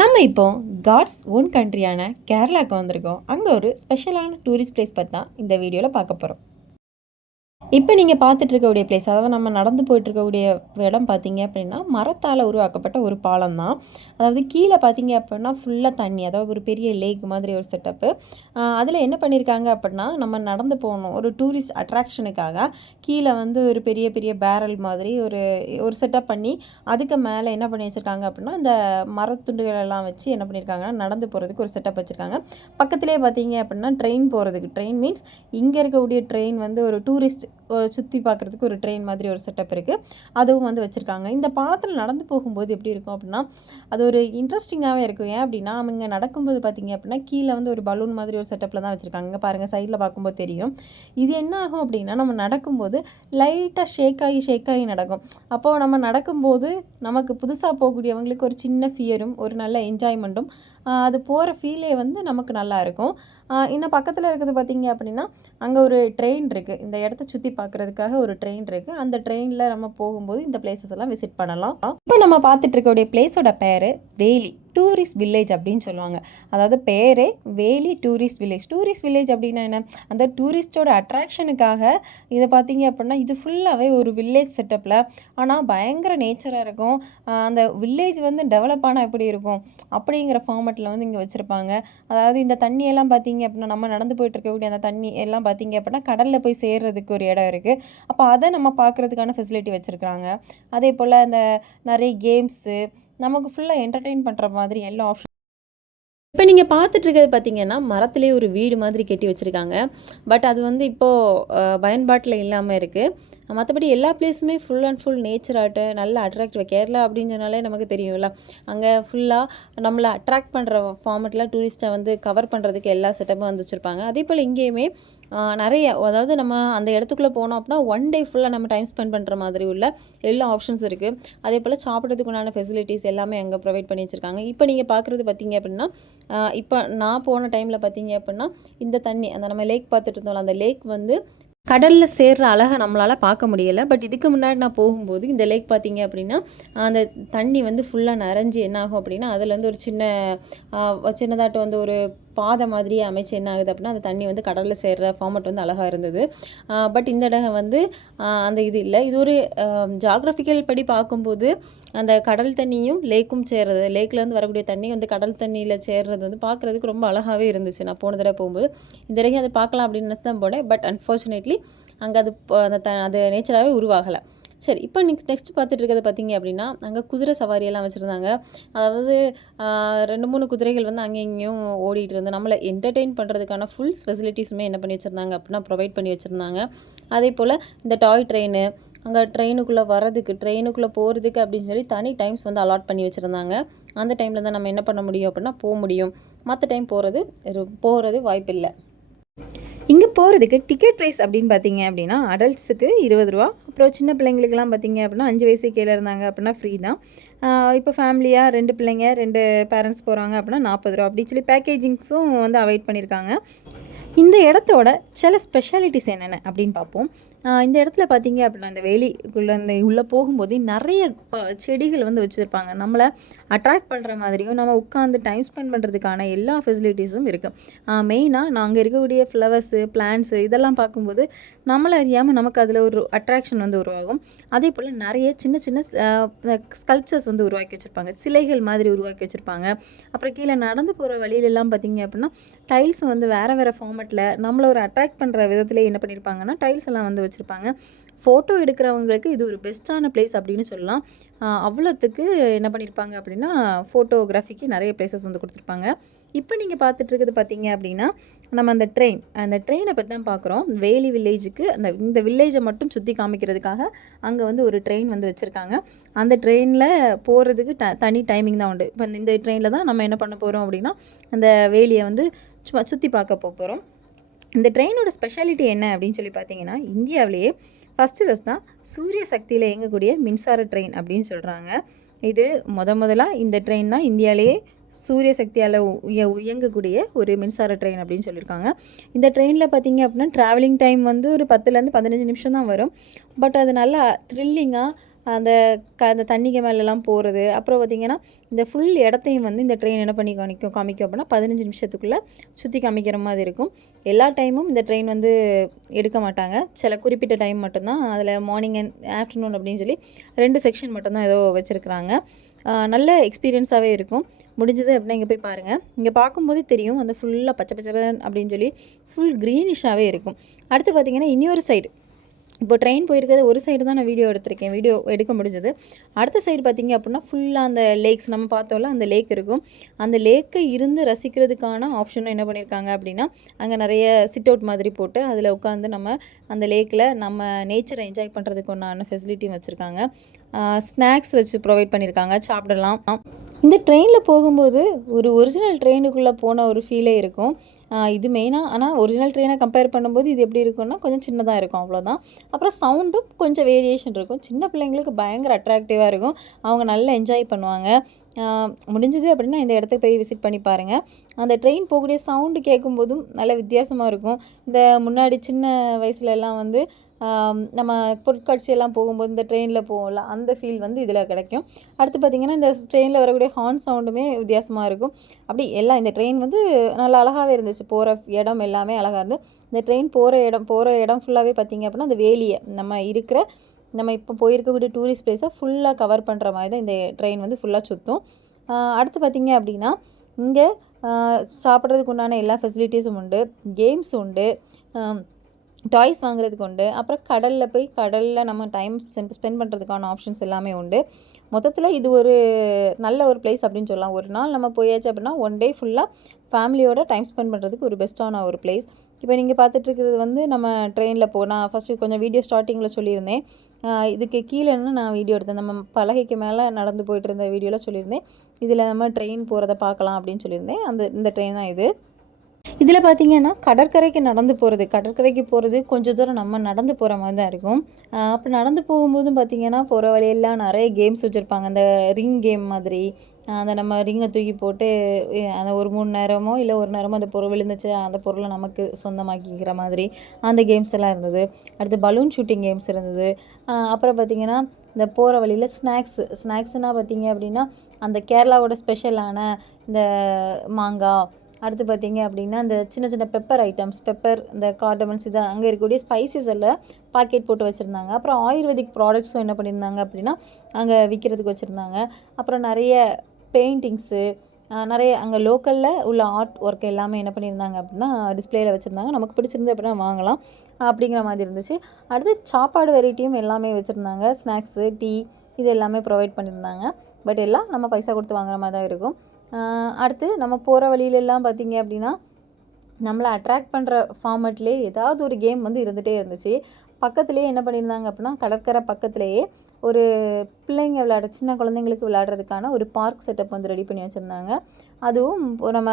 நம்ம இப்போ God's own கண்ட்ரியான கேரளாவுக்கு வந்திருக்கோம். அங்கே ஒரு ஸ்பெஷலான டூரிஸ்ட் பிளேஸ் பற்றி தான் இந்த வீடியோவில் பார்க்க போகிறோம். இப்போ நீங்கள் பார்த்துட்டு இருக்கக்கூடிய பிளேஸ், அதாவது நம்ம நடந்து போயிட்டுருக்கக்கூடிய இடம் பார்த்தீங்க அப்படின்னா மரத்தால் உருவாக்கப்பட்ட ஒரு பாலம் தான். அதாவது கீழே பார்த்தீங்க அப்படின்னா ஃபுல்லாக தண்ணி, அதாவது ஒரு பெரிய லேக் மாதிரி ஒரு செட்டப்பு. அதில் என்ன பண்ணியிருக்காங்க அப்படின்னா, நம்ம நடந்து போகணும் ஒரு டூரிஸ்ட் அட்ராக்ஷனுக்காக கீழே வந்து ஒரு பெரிய பெரிய பேரல் மாதிரி ஒரு ஒரு செட்டப் பண்ணி அதுக்கு மேலே என்ன பண்ணி வச்சுருக்காங்க அப்படின்னா, இந்த மரத்துண்டுகள் எல்லாம் வச்சு என்ன பண்ணியிருக்காங்கன்னா நடந்து போகிறதுக்கு ஒரு செட்டப் வச்சுருக்காங்க. பக்கத்துலேயே பார்த்தீங்க அப்படின்னா ட்ரெயின் போகிறதுக்கு, ட்ரெயின் மீன்ஸ் இங்கே இருக்கக்கூடிய ட்ரெயின் வந்து ஒரு டூரிஸ்ட் சுற்றி பார்க்குறதுக்கு ஒரு ட்ரெயின் மாதிரி ஒரு செட்டப் இருக்குது, அதுவும் வந்து வச்சுருக்காங்க. இந்த பாலத்தில் நடந்து போகும்போது எப்படி இருக்கும் அப்படின்னா, அது ஒரு இன்ட்ரெஸ்டிங்காகவே இருக்கும். ஏன் அப்படின்னா, நம்ம இங்கே நடக்கும்போது பார்த்திங்க அப்படின்னா கீழே வந்து ஒரு பலூன் மாதிரி ஒரு செட்டப்பில் தான் வச்சுருக்காங்க. இங்கே பாருங்கள், சைடில் பார்க்கும்போது தெரியும். இது என்ன ஆகும் அப்படின்னா, நம்ம நடக்கும்போது லைட்டாக ஷேக் ஆகி நடக்கும். அப்போது நம்ம நடக்கும்போது நமக்கு புதுசாக போகக்கூடியவங்களுக்கு ஒரு சின்ன ஃபியரும் ஒரு நல்ல என்ஜாய்மெண்ட்டும், அது போகிற ஃபீலே வந்து நமக்கு நல்லாயிருக்கும். இன்னும் பக்கத்தில் இருக்கிறது பார்த்திங்க அப்படின்னா, அங்கே ஒரு ட்ரெயின் இருக்குது. இந்த இடத்த சுற்றி பார்க்குறதுக்காக ஒரு ட்ரெயின் இருக்குது. அந்த ட்ரெயினில் நம்ம போகும்போது இந்த பிளேசஸ் எல்லாம் விசிட் பண்ணலாம். இப்போ நம்ம பார்த்துட்டு இருக்கக்கூடிய பிளேஸோட பேர் வேலி டூரிஸ்ட் வில்லேஜ் அப்படின்னு சொல்லுவாங்க. அதாவது பேரே வேலி டூரிஸ்ட் வில்லேஜ். டூரிஸ்ட் வில்லேஜ் அப்படின்னா என்ன, அந்த டூரிஸ்டோட அட்ராக்ஷனுக்காக இதை பார்த்தீங்க அப்படின்னா இது ஃபுல்லாகவே ஒரு வில்லேஜ் செட்டப்பில், ஆனால் பயங்கர நேச்சராக இருக்கும். அந்த வில்லேஜ் வந்து டெவலப் ஆனால் எப்படி இருக்கும் அப்படிங்கிற ஃபார்மெட்டில் வந்து இங்கே வச்சுருப்பாங்க. அதாவது இந்த தண்ணியெல்லாம் பார்த்தீங்க அப்படின்னா, நம்ம நடந்து போயிட்டு இருக்கக்கூடிய அந்த தண்ணி எல்லாம் பார்த்தீங்க அப்படின்னா கடலில் போய் சேர்றதுக்கு ஒரு இடம் இருக்குது. அப்போ அதை நம்ம பார்க்குறதுக்கான ஃபெசிலிட்டி வச்சுருக்காங்க. அதே போல் அந்த நிறைய கேம்ஸு, நமக்கு ஃபுல்லாக என்டர்டெயின் பண்ணுற மாதிரி எல்லா ஆப்ஷன். இப்போ நீங்கள் பார்த்துட்ருக்கிறது பார்த்தீங்கன்னா மரத்துலேயே ஒரு வீடு மாதிரி கட்டி வச்சுருக்காங்க. பட் அது வந்து இப்போது பயன்பாட்டில் இல்லாமல் இருக்குது. மற்றபடி எல்லா பிளேஸுமே full and full nature art நல்ல அட்ராக்டிவ். கேரளா அப்படின்றனாலே நமக்கு தெரியும்ல, அங்கே ஃபுல்லாக நம்மளை அட்ராக்ட் பண்ணுற ஃபார்மெட்டில் டூரிஸ்ட்டை வந்து கவர் பண்ணுறதுக்கு எல்லா செட்டப்பும் வந்து வச்சுருப்பாங்க. அதே போல் இங்கேயுமே நிறைய, அதாவது நம்ம அந்த இடத்துக்குள்ளே போனோம் அப்படின்னா ஒன் டே ஃபுல்லாக நம்ம டைம் ஸ்பெண்ட் பண்ணுற மாதிரி உள்ள எல்லா ஆப்ஷன்ஸ் இருக்குது. அதே போல் சாப்பிட்றதுக்கு உண்டான ஃபெசிலிட்டிஸ் எல்லாமே அங்கே ப்ரொவைட் பண்ணி வச்சுருக்காங்க. இப்போ நீங்கள் பார்க்குறது பார்த்தீங்க அப்படின்னா, இப்போ நான் போன டைமில் பார்த்தீங்க அப்படின்னா இந்த தண்ணி, அந்த நம்ம லேக் பார்த்துட்டு இருந்தோம்ல, அந்த லேக் வந்து கடலில் சேர்ற அழகை நம்மளால் பார்க்க முடியலை. பட் இதுக்கு முன்னாடி நான் போகும்போது இந்த லேக் பார்த்தீங்க அப்படின்னா அந்த தண்ணி வந்து ஃபுல்லாக நிறைஞ்சி என்ன ஆகும் அப்படின்னா, அதுலேருந்து ஒரு சின்னதாட்டம் வந்து ஒரு பாதை மாதிரியே அமைச்சு என்ன ஆகுது அப்படின்னா, அந்த தண்ணி வந்து கடலில் சேர்ற ஃபார்மெட் வந்து அழகாக இருந்தது. பட் இந்த இடம் வந்து அந்த இது இல்லை. இது ஒரு ஜாகிரபிக்கல் படி பார்க்கும்போது அந்த கடல் தண்ணியும் லேக்கும் சேர்றது, லேக்லேருந்து வரக்கூடிய தண்ணி வந்து கடல் தண்ணியில் சேர்றது வந்து பார்க்குறதுக்கு ரொம்ப அழகாகவே இருந்துச்சு. நான் போன தடவை போகும்போது இந்த வரைக்கும் அதை பார்க்கலாம் அப்படின்னு நினச்சி தான் போனேன். பட் அன்ஃபார்ச்சுனேட்லி அங்கே அது நேச்சராகவே உருவாகலை. சரி, இப்போ நெக்ஸ்ட் பார்த்துட்டு இருக்கிறது பார்த்தீங்க அப்படின்னா, அங்கே குதிரை சவாரியெல்லாம் வச்சுருந்தாங்க. அதாவது 2-3 குதிரைகள் வந்து அங்கே இங்கேயும் ஓடிட்டு இருந்து நம்மளை என்டர்டெயின் பண்ணுறதுக்கான ஃபுல் ஃபெசிலிட்டிஸுமே என்ன பண்ணி வச்சுருந்தாங்க அப்படின்னா ப்ரொவைட் பண்ணி வச்சுருந்தாங்க. அதே போல் இந்த டாய் ட்ரெயின், அங்கே ட்ரெயினுக்குள்ளே ட்ரெயினுக்குள்ளே போகிறதுக்கு அப்படின்னு சொல்லி தனி டைம்ஸ் வந்து அலாட் பண்ணி வச்சுருந்தாங்க. அந்த டைமில் தான் நம்ம என்ன பண்ண முடியும் அப்படின்னா போக முடியும். மற்ற டைம் போகிறது வாய்ப்பில்லை. இங்கே போகிறதுக்கு டிக்கெட் ப்ரைஸ் அப்படின்னு பார்த்தீங்க அப்படின்னா அடல்ட்ஸுக்கு 20 ரூபா, அப்புறம் சின்ன பிள்ளைங்களுக்கெல்லாம் பார்த்தீங்க அப்படின்னா 5 வயசு கீழே இருந்தாங்க அப்படின்னா ஃப்ரீ தான். இப்போ ஃபேமிலியாக 2 பிள்ளைங்க 2 பேரண்ட்ஸ் போகிறாங்க அப்படின்னா 40 ரூபா அப்படி சொல்லி பேக்கேஜிங்ஸும் வந்து அவாய்ட் பண்ணியிருக்காங்க. இந்த இடத்தோட சில ஸ்பெஷாலிட்டிஸ் என்னென்ன அப்படின்னு பார்ப்போம். இந்த இடத்துல பார்த்தீங்க அப்படின்னா இந்த வேலிக்குள்ளே உள்ளே போகும்போது நிறைய செடிகள் வந்து வச்சுருப்பாங்க. நம்மளை அட்ராக்ட் பண்ணுற மாதிரியும் நம்ம உட்காந்து டைம் ஸ்பெண்ட் பண்ணுறதுக்கான எல்லா ஃபெசிலிட்டிஸும் இருக்குது. மெயினாக நாங்கள் இருக்கக்கூடிய ஃப்ளவர்ஸு, பிளான்ட்ஸு இதெல்லாம் பார்க்கும்போது நம்மளை அறியாமல் நமக்கு அதில் ஒரு அட்ராக்ஷன் வந்து உருவாகும். அதே போல் நிறைய சின்ன சின்ன ஸ்கல்ப்சர்ஸ் வந்து உருவாக்கி வச்சுருப்பாங்க, சிலைகள் மாதிரி உருவாக்கி வச்சுருப்பாங்க. அப்புறம் கீழே நடந்து போகிற வழியிலெல்லாம் பார்த்தீங்க அப்படின்னா டைல்ஸ் வந்து வேறு ஃபார்மெட்டில் நம்மளை ஒரு அட்ராக்ட் பண்ணுற விதத்துலேயே என்ன பண்ணியிருப்பாங்கன்னா டைல்ஸ் எல்லாம் வந்து வச்சுருப்பாங்க. ஃபோட்டோ எடுக்கிறவங்களுக்கு இது ஒரு பெஸ்ட்டான பிளேஸ் அப்படின்னு சொல்லலாம். அவ்வளோத்துக்கு என்ன பண்ணியிருப்பாங்க அப்படின்னா ஃபோட்டோகிராஃபிக்கு நிறைய பிளேசஸ் வந்து கொடுத்துருப்பாங்க. இப்போ நீங்கள் பார்த்துட்ருக்குது பார்த்தீங்க அப்படின்னா நம்ம அந்த ட்ரெயினை பற்றி தான் பார்க்குறோம். வேலி வில்லேஜுக்கு இந்த வில்லேஜை மட்டும் சுற்றி காமிக்கிறதுக்காக அங்கே வந்து ஒரு ட்ரெயின் வந்து வச்சுருக்காங்க. அந்த ட்ரெயினில் போகிறதுக்கு தனி டைமிங் தான் உண்டு. இப்போ இந்த ட்ரெயினில் தான் நம்ம என்ன பண்ண போகிறோம் அப்படின்னா அந்த வேலியை வந்து சுற்றி பார்க்க போகிறோம். இந்த ட்ரெயினோட ஸ்பெஷாலிட்டி என்ன அப்படின்னு சொல்லி பார்த்தீங்கன்னா, இந்தியாவிலேயே ஃபஸ்ட்டு தான் சூரிய சக்தியில் இயங்கக்கூடிய மின்சார ட்ரெயின் அப்படின்னு சொல்கிறாங்க. இது முதலாக இந்த ட்ரெயின் தான் இந்தியாவிலேயே சூரிய சக்தியால் இயங்கக்கூடிய ஒரு மின்சார ட்ரெயின் அப்படின்னு சொல்லியிருக்காங்க. இந்த ட்ரெயினில் பார்த்திங்க அப்படின்னா ட்ராவலிங் டைம் வந்து ஒரு 10லேருந்து 15 நிமிஷம் தான் வரும். பட் அது நல்லா த்ரில்லிங்காக அந்த தண்ணிக்கு மேலெலாம் போகிறது. அப்புறம் பார்த்திங்கன்னா இந்த ஃபுல் இடத்தையும் வந்து இந்த ட்ரெயின் என்ன பண்ணி காமிக்கும் அப்படின்னா 15 நிமிஷத்துக்குள்ளே சுற்றி காமிக்கிற மாதிரி இருக்கும். எல்லா டைமும் இந்த ட்ரெயின் வந்து எடுக்க மாட்டாங்க. சில குறிப்பிட்ட டைம் மட்டும்தான். அதில் மார்னிங் அண்ட் ஆஃப்டர்நூன் அப்படின்னு சொல்லி 2 செக்ஷன் மட்டும்தான் ஏதோ வச்சுருக்குறாங்க. நல்ல எக்ஸ்பீரியன்ஸாகவே இருக்கும். முடிஞ்சது அப்படின்னா இங்கே போய் பாருங்கள். இங்கே பார்க்கும்போதே தெரியும் அந்த ஃபுல்லாக பச்சை பச்சைன்னு அப்படின்னு சொல்லி ஃபுல் க்ரீனிஷாகவே இருக்கும். அடுத்து பார்த்திங்கன்னா இன்னொரு சைடு, இப்போ ட்ரெயின் போயிருக்கிறது ஒரு சைடு தான் நான் வீடியோ எடுக்க முடிஞ்சது. அடுத்த சைடு பார்த்திங்க அப்படின்னா ஃபுல்லாக அந்த லேக்ஸ் நம்ம பார்த்தோம்ல, அந்த லேக் இருக்கும். அந்த லேக்கை இருந்து ரசிக்கிறதுக்கான ஆப்ஷனும் என்ன பண்ணியிருக்காங்க அப்படின்னா, அங்கே நிறைய சிட் அவுட் மாதிரி போட்டு அதில் உட்காந்து நம்ம அந்த லேக்கில் நம்ம நேச்சரை என்ஜாய் பண்ணுறதுக்கு ஒன்றான ஃபெசிலிட்டியும் வச்சுருக்காங்க. ஸ்நாக்ஸ் வச்சு ப்ரொவைட் பண்ணியிருக்காங்க, சாப்பிடலாம். இந்த ட்ரெயினில் போகும்போது ஒரு ஒரிஜினல் ட்ரெயினுக்குள்ளே போன ஒரு ஃபீலே இருக்கும். இது மெயினாக. ஆனால் ஒரிஜினல் ட்ரெயினை கம்பேர் பண்ணும்போது இது எப்படி இருக்குன்னா கொஞ்சம் சின்னதாக இருக்கும், அவ்வளோதான். அப்புறம் சவுண்டும் கொஞ்சம் வேரியேஷன் இருக்கும். சின்ன பிள்ளைங்களுக்கு பயங்கர அட்ராக்டிவாக இருக்கும். அவங்க நல்லா என்ஜாய் பண்ணுவாங்க. முடிஞ்சது அப்படின்னா இந்த இடத்துக்கு போய் விசிட் பண்ணி பாருங்கள். அந்த ட்ரெயின் போகக்கூடிய சவுண்டு கேட்கும்போதும் நல்ல வித்தியாசமாக இருக்கும். இந்த முன்னாடி சின்ன வயசுலலாம் வந்து நம்ம பொருட்காட்சியெல்லாம் போகும்போது இந்த ட்ரெயினில் போவோம்ல, அந்த ஃபீல் வந்து இதில் கிடைக்கும். அடுத்து பார்த்திங்கன்னா இந்த ட்ரெயினில் வரக்கூடிய ஹார்ன் சவுண்டுமே வித்தியாசமாக இருக்கும். அப்படி எல்லாம் இந்த ட்ரெயின் வந்து நல்லா அழகாகவே இருந்துச்சு. போகிற இடம் எல்லாமே அழகாக இருந்து. இந்த ட்ரெயின் போகிற இடம் ஃபுல்லாகவே பார்த்திங்க அப்படின்னா அந்த வேலியை நம்ம இப்போ போயிருக்கக்கூடிய டூரிஸ்ட் பிளேஸை ஃபுல்லாக கவர் பண்ணுற மாதிரி தான் இந்த ட்ரெயின் வந்து ஃபுல்லாக சுற்றும். அடுத்து பார்த்திங்க அப்படின்னா இங்கே சாப்பிட்றதுக்கு உண்டான எல்லா ஃபெசிலிட்டிஸும் உண்டு. கேம்ஸ் உண்டு, டாய்ஸ் வாங்குறதுக்கு உண்டு. அப்புறம் கடலில் நம்ம டைம் ஸ்பெண்ட் பண்ணுறதுக்கான ஆப்ஷன்ஸ் எல்லாமே உண்டு. மொத்தத்தில் இது ஒரு நல்ல ஒரு பிளேஸ் அப்படின்னு சொல்லலாம். ஒரு நாள் நம்ம போயாச்சு அப்படின்னா 1 டே ஃபுல்லாக ஃபேமிலியோட டைம் ஸ்பெண்ட் பண்ணுறதுக்கு ஒரு பெஸ்ட்டான ஒரு பிளேஸ். இப்போ நீங்கள் பார்த்துட்ருக்கிறது வந்து நம்ம ட்ரெயினில் போனால் ஃபஸ்ட்டு கொஞ்சம் வீடியோ ஸ்டார்டிங்கில் சொல்லியிருந்தேன். இதுக்கு கீழேன்னு நான் வீடியோ எடுத்தேன். நம்ம பலகைக்கு மேலே நடந்து போயிட்டு இருந்த வீடியோவில் சொல்லியிருந்தேன். இதில் நம்ம ட்ரெயின் போகிறத பார்க்கலாம் அப்படின்னு சொல்லியிருந்தேன். இந்த ட்ரெயின் தான் இது. இதில் பார்த்திங்கன்னா கடற்கரைக்கு போகிறது கொஞ்சம் தூரம் நம்ம நடந்து போகிற மாதிரி தான் இருக்கும். அப்போ நடந்து போகும்போதும் பார்த்திங்கன்னா போகிற வழியெல்லாம் நிறைய கேம்ஸ் வச்சுருப்பாங்க. அந்த ரிங் கேம் மாதிரி, அந்த நம்ம ரிங்கை தூக்கி போட்டு அந்த ஒரு 3 நேரமோ இல்லை ஒரு நேரமோ அந்த பொருள் விழுந்துச்சு அந்த பொருளை நமக்கு சொந்தமாக்கிக்கிற மாதிரி அந்த கேம்ஸ் எல்லாம் இருந்தது. அடுத்து பலூன் ஷூட்டிங் கேம்ஸ் இருந்தது. அப்புறம் பார்த்திங்கன்னா இந்த போகிற வழியில் ஸ்நாக்ஸ்னால் பார்த்திங்க அப்படின்னா அந்த கேரளாவோட ஸ்பெஷலான இந்த மாங்காய், அடுத்து பார்த்திங்க அப்படின்னா இந்த சின்ன சின்ன பெப்பர், இந்த கார்டமன்ஸ், இது அங்கே இருக்கக்கூடிய ஸ்பைசஸ் எல்லாம் பாக்கெட் போட்டு வச்சுருந்தாங்க. அப்புறம் ஆயுர்வேதிக் ப்ராடக்ட்ஸும் என்ன பண்ணியிருந்தாங்க அப்படின்னா அங்கே விற்கிறதுக்கு வச்சுருந்தாங்க. அப்புறம் நிறைய பெயிண்டிங்ஸு, நிறைய அங்கே லோக்கலில் உள்ள ஆர்ட் ஒர்க் எல்லாமே என்ன பண்ணியிருந்தாங்க அப்படின்னா டிஸ்பிளேயில் வச்சுருந்தாங்க. நமக்கு பிடிச்சிருந்து அப்படின்னா வாங்கலாம் அப்படிங்கிற மாதிரி இருந்துச்சு. அடுத்து சாப்பாடு வெரைட்டியும் எல்லாமே வச்சுருந்தாங்க. ஸ்நாக்ஸு, டீ இது எல்லாமே ப்ரொவைட் பண்ணியிருந்தாங்க. பட் எல்லாம் நம்ம பைசா கொடுத்து வாங்குற மாதிரி தான் இருக்கும். அடுத்து நம்ம போகிற வழியிலெல்லாம் பார்த்திங்க அப்படின்னா நம்மளை அட்ராக்ட் பண்ணுற ஃபார்மேட்லேயே ஏதாவது ஒரு கேம் வந்து இருந்துகிட்டே இருந்துச்சு. பக்கத்துலேயே என்ன பண்ணியிருந்தாங்க அப்படின்னா கடற்கரை பக்கத்துலேயே ஒரு சின்ன குழந்தைங்களுக்கு விளையாடுறதுக்கான ஒரு பார்க் செட்டப் வந்து ரெடி பண்ணி வச்சுருந்தாங்க. அதுவும் நம்ம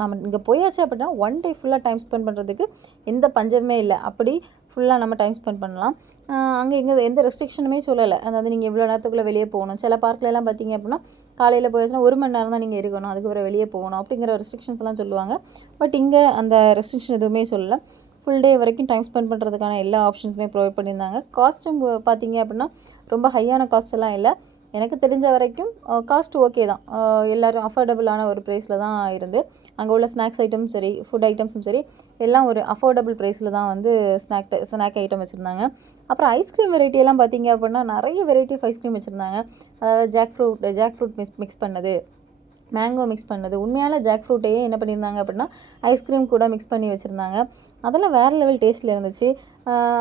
நம்ம இங்கே போயாச்சு அப்படின்னா 1 டே ஃபுல்லாக டைம் ஸ்பெண்ட் பண்ணுறதுக்கு எந்த பஞ்சமே இல்லை. அப்படி ஃபுல்லாக நம்ம டைம் ஸ்பெண்ட் பண்ணலாம். அங்கே எந்த ரெஸ்ட்ரிக்ஷனுமே சொல்லலை. அதாவது நீங்கள் இவ்வளோ நேரத்துக்குள்ளே வெளியே போகணும். சில பார்க்லலாம் பார்த்திங்க அப்படின்னா காலையில் போயாச்சுன்னா 1 மணி நேரம் தான் நீங்கள் இருக்கணும், அதுக்கப்புறம் வெளியே போகணும் அப்படிங்கிற ரெஸ்ட்ரிக்ஷன்ஸ்லாம் சொல்லுவாங்க. பட் இங்கே அந்த ரெஸ்ட்ரிக்ஷன் எதுவுமே சொல்லலை. ஃபுல் டே வரைக்கும் டைம் ஸ்பெண்ட் பண்ணுறதுக்கான எல்லா ஆப்ஷன்ஸுமே ப்ரொவைட் பண்ணியிருந்தாங்க. காஸ்ட்டும் பார்த்திங்க அப்படின்னா ரொம்ப ஹையான காஸ்ட்டெல்லாம் இல்லை. எனக்கு தெரிஞ்ச வரைக்கும் காஸ்ட் ஓகே தான். எல்லோரும் அஃபோர்டபுளான ஒரு ப்ரைஸில் தான் இருந்து அங்கே உள்ள ஸ்நாக்ஸ் ஐட்டமும் சரி, ஃபுட் ஐட்டம்ஸும் சரி, எல்லாம் ஒரு அஃபோர்டபுள் ப்ரைஸில் தான் வந்து ஸ்நாக் ஐட்டம் வச்சுருந்தாங்க. அப்புறம் ஐஸ்கிரீம் வெரைட்டியெல்லாம் பார்த்திங்க அப்படின்னா நிறைய வெரைட்டி ஆஃப் ஐஸ்கிரீம் வச்சுருந்தாங்க. அதாவது ஜாக் ஃப்ரூட் மிக்ஸ் பண்ணது, மேங்கோ மிக்ஸ் பண்ணது, உண்மையான ஜாக் ஃப்ரூட்டையே என்ன பண்ணியிருந்தாங்க அப்படின்னா ஐஸ்கிரீம் கூட மிக்ஸ் பண்ணி வச்சுருந்தாங்க. அதெல்லாம் வேறு லெவல் டேஸ்ட்டில் இருந்துச்சு.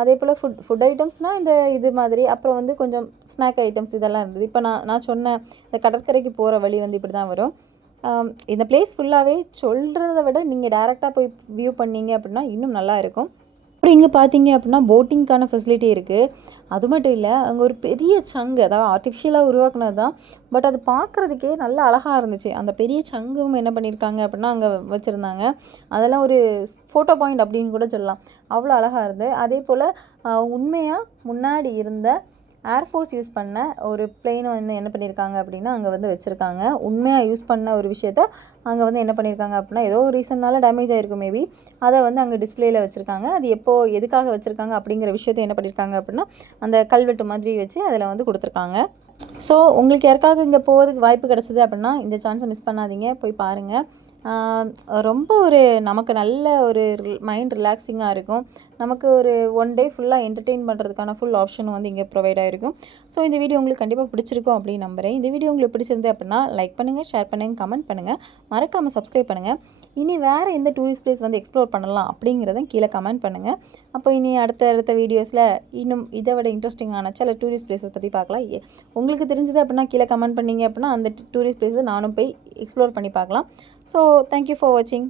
அதே போல் ஃபுட் ஐட்டம்ஸ்னால் இது மாதிரி, அப்புறம் வந்து கொஞ்சம் ஸ்நாக் ஐட்டம்ஸ் இதெல்லாம் இருந்தது. இப்போ நான் சொன்ன இந்த கடற்கரைக்கு போகிற வழி வந்து இப்படி தான் வரும். இந்த பிளேஸ் ஃபுல்லாகவே சொல்கிறத விட நீங்கள் டேரெக்டாக போய் வியூ பண்ணிங்க அப்படின்னா இன்னும் நல்லா இருக்கும். அப்புறம் இங்கே பார்த்தீங்க அப்படின்னா போட்டிங்க்கான ஃபெசிலிட்டி இருக்குது. அது மட்டும் இல்லை, அங்கே ஒரு பெரிய சங்கு, அதாவது ஆர்டிஃபிஷியலாக உருவாக்குனது தான், பட் அது பார்க்குறதுக்கே நல்லா அழகாக இருந்துச்சு. அந்த பெரிய சங்கும் என்ன பண்ணியிருக்காங்க அப்படின்னா அங்கே வச்சுருந்தாங்க. அதெல்லாம் ஒரு ஃபோட்டோ பாயிண்ட் அப்படின்னு கூட சொல்லலாம். அவ்வளோ அழகாக இருந்தது. அதே போல் உண்மையாக முன்னாடி இருந்த ஏர்ஃபோர்ஸ் யூஸ் பண்ண ஒரு பிளேனை வந்து என்ன பண்ணியிருக்காங்க அப்படின்னா அங்கே வந்து வச்சுருக்காங்க. உண்மையாக யூஸ் பண்ண ஒரு விஷயத்த அங்கே வந்து என்ன பண்ணியிருக்காங்க அப்படின்னா ஏதோ ஒரு ரீசன்னால டேமேஜ் ஆகிருக்கும் மேபி, அதை வந்து அங்கே டிஸ்பிளேயில் வச்சுருக்காங்க. அது எப்போது எதுக்காக வச்சுருக்காங்க அப்படிங்கிற விஷயத்தை என்ன பண்ணியிருக்காங்க அப்படின்னா அந்த கல்வெட்டு மாதிரி வச்சு அதில் வந்து கொடுத்துருக்காங்க. ஸோ உங்களுக்கு யாருக்காவது இங்கே போகிறதுக்கு வாய்ப்பு கிடச்சிது அப்படின்னா இந்த சான்ஸை மிஸ் பண்ணாதீங்க, போய் பாருங்கள். ரொம்ப ஒரு நமக்கு நல்ல ஒரு மைண்ட் ரிலாக்ஸிங்காக இருக்கும். நமக்கு ஒரு ஒன் டே ஃபுல்லாக என்டர்டெயின் பண்ணுறதுக்கான ஃபுல் ஆப்ஷனும் வந்து இங்கே ப்ரொவைட் ஆகிருக்கும். ஸோ இந்த வீடியோ உங்களுக்கு கண்டிப்பாக பிடிச்சிருக்கும் அப்படின்னு நம்புகிறேன். இந்த வீடியோ உங்களுக்கு பிடிச்சிருந்து அப்படின்னா லைக் பண்ணுங்கள், ஷேர் பண்ணுங்கள், கமெண்ட் பண்ணுங்கள், மறக்காமல் சப்ஸ்கிரைப் பண்ணுங்கள். இனி வேறு எந்த டூரிஸ்ட் பிளேஸ் வந்து எக்ஸ்ப்ளோர் பண்ணலாம் அப்படிங்கிறத கீழே கமெண்ட் பண்ணுங்கள். அப்போ இனி அடுத்த வீடியோஸில் இன்னும் இதை விட இன்ட்ரெஸ்டிங்கான சில டூரிஸ்ட் பிளேஸஸ் பற்றி பார்க்கலாம். உங்களுக்கு தெரிஞ்சது அப்படின்னா கீழே கமெண்ட் பண்ணிங்க அப்படின்னா அந்த டூரிஸ்ட் பிளேஸை நானும் போய் எக்ஸ்ப்ளோர் பண்ணி பார்க்கலாம். ஸோ தேங்க்யூ ஃபார் வாட்சிங்.